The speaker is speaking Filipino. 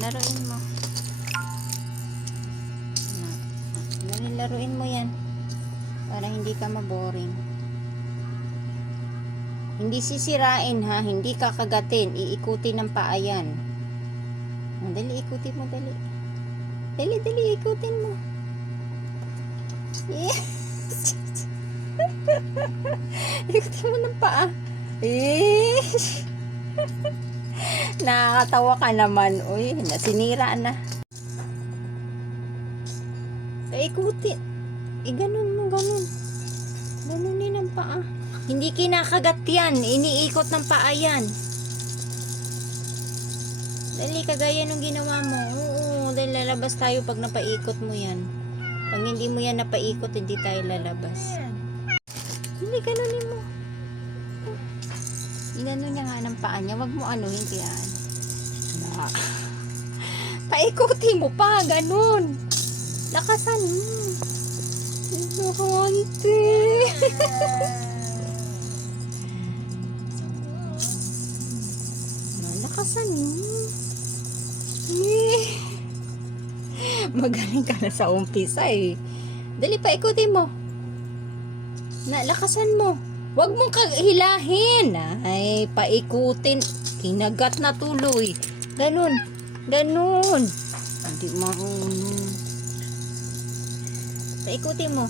Laruin mo. Laruin mo yan. Para hindi ka maboring. Hindi sisirain ha. Hindi kakagatin. Iikutin ng paa yan. Dali, ikutin mo. Dali. Dali, ikutin mo. Yes. Ikutin mo ng paa. Yes. Nakakatawa ka naman. Uy, nasinira na. Ikutin. Ganun mo, ganun. Ganunin ang paa. Hindi kinakagat yan. Iniikot ng paa yan. Dali, kagaya nung ginawa mo. Oo, dahil lalabas tayo pag napaikot mo yan. Pag hindi mo yan napaikot, hindi tayo lalabas. Hindi, ganunin mo. Inano niya nga ng paa niya. Wag mo anuhin kayaan. Paikutin mo pa, ganun. Lakasan mo. Honte. Lakasan mo. Magaling ka na sa umpisa eh. Dali, paikutin mo. Lakasan mo. Huwag mong hilahin. Ay, paikutin. Kinagat na tuloy. Ganun. Ganun. Hindi marunong. Paikutin mo.